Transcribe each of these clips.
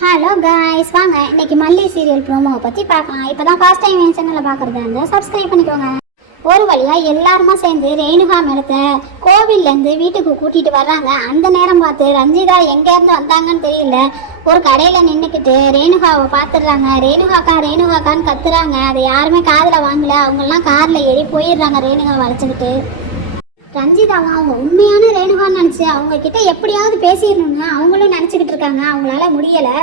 Hello guys, வாங்க இன்னைக்கு மல்லி சீரியல் ப்ரோமோவை பற்றி பார்க்கலாம். இப்போ தான் ஃபர்ஸ்ட் டைம் என் சேனலில் பார்க்குறதா இருந்தால் சப்ஸ்கிரைப் பண்ணிக்கோங்க. ஒரு வழியாக எல்லாருமா சேர்ந்து ரேணுகா மேடத்தை கோவில்லேருந்து வீட்டுக்கு கூட்டிகிட்டு வர்றாங்க. அந்த நேரம் பார்த்து ரஞ்சிதா எங்கேருந்து வந்தாங்கன்னு தெரியல, ஒரு கடையில் நின்றுக்கிட்டு ரேணுகாவை பார்த்துடுறாங்க. ரேணுகாக்கான்னு கத்துறாங்க. அதை யாருமே காதில் வாங்கலை. அவங்கெல்லாம் காரில் ஏறி போயிடுறாங்க ரேணுகாவை அழைச்சிக்கிட்டு. ரஞ்சிதாவும் அவங்க உண்மையான ரேணுகான்னு நினச்சி அவங்க கிட்ட எப்படியாவது பேசிடணும்னு அவங்களும் நினச்சிக்கிட்டு இருக்காங்க. அவங்களால முடியலை.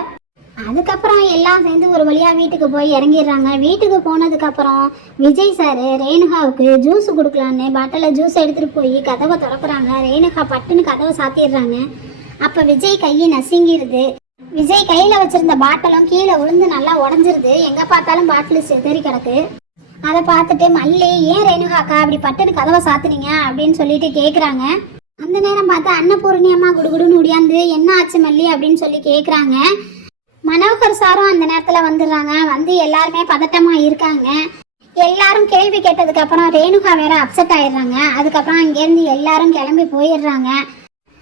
அதுக்கப்புறம் எல்லாம் சேர்ந்து ஒரு வழியாக வீட்டுக்கு போய் இறங்கிடுறாங்க. வீட்டுக்கு போனதுக்கப்புறம் விஜய் சார் ரேணுகாவுக்கு ஜூஸ் கொடுக்கலான்னு பாட்டிலில் ஜூஸ் எடுத்துகிட்டு போய் கதவை திறக்கிறாங்க. ரேணுகா பட்டுன்னு கதவை சாத்திடுறாங்க. அப்போ விஜய் கையை நசுங்கிடுது. விஜய் கையில் வச்சுருந்த பாட்டிலும் கீழே விழுந்து நல்லா உடஞ்சிருது. எங்கே பார்த்தாலும் பாட்டில் சிதறி கிடக்கு. அதை பார்த்துட்டு மல்லி, ஏன் ரேணுகாக்கா அப்படி பட்டுன்னு கதவை சாத்துனீங்க அப்படின்னு சொல்லிட்டு கேட்குறாங்க. அந்த நேரம் பார்த்து அன்னபூர்ணியம்மா குடுகுடுன்னு உடையாந்து என்ன ஆச்சு மல்லி அப்படின்னு சொல்லி கேட்குறாங்க. மனோகர் சாரும் அந்த நேரத்தில் வந்துடுறாங்க. வந்து எல்லாருமே பதட்டமாக இருக்காங்க. எல்லாரும் கேள்வி கேட்டதுக்கப்புறம் ரேணுகா வேற அப்செட் ஆயிடுறாங்க. அதுக்கப்புறம் அங்கேருந்து எல்லாரும் கிளம்பி போயிடுறாங்க.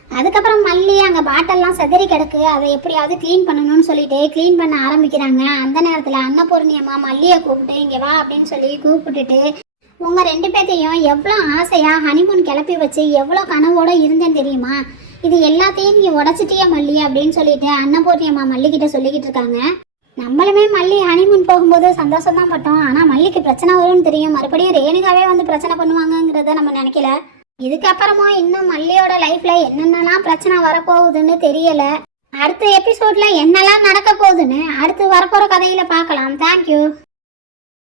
அதுக்கப்புறம் மல்லி அங்கே பாட்டெல்லாம் செதறி கிடக்கு, அதை எப்படியாவது க்ளீன் பண்ணணும்னு சொல்லிட்டு க்ளீன் பண்ண ஆரம்பிக்கிறாங்க. அந்த நேரத்தில் அன்னபூர்ணியம்மா மல்லியை கூப்பிட்டு இங்கே வா அப்படின்னு சொல்லி கூப்பிட்டுட்டு, உங்கள் ரெண்டு பேர்த்தையும் எவ்வளோ ஆசையாக ஹனிமூன் கிளப்பி வச்சு எவ்வளோ கனவோடு இருந்தேன்னு தெரியுமா, இது எல்லாத்தையும் நீங்கள் உடச்சிட்டியா மல்லி அப்படின்னு சொல்லிட்டு அன்னபூர்ணியம்மா மல்லிக்கிட்ட சொல்லிக்கிட்டு இருக்காங்க. நம்மளுமே மல்லி ஹனிமூன் போகும்போது சந்தோஷம் தான் பட்டோம். ஆனால் மல்லிக்கு பிரச்சனை வரும்னு தெரியும். மறுபடியும் ரேணுகாவே வந்து பிரச்சனை பண்ணுவாங்கங்கிறத நம்ம நினைக்கல. இதுக்கப்புறமும் இன்னும் மல்லியோட லைஃப்ல என்னென்னலாம் பிரச்சனை வரப்போகுதுன்னு தெரியல. அடுத்த எபிசோட்ல என்னெல்லாம் நடக்க போகுதுன்னு அடுத்து வரப்போற கதையில பார்க்கலாம். தேங்க்யூ.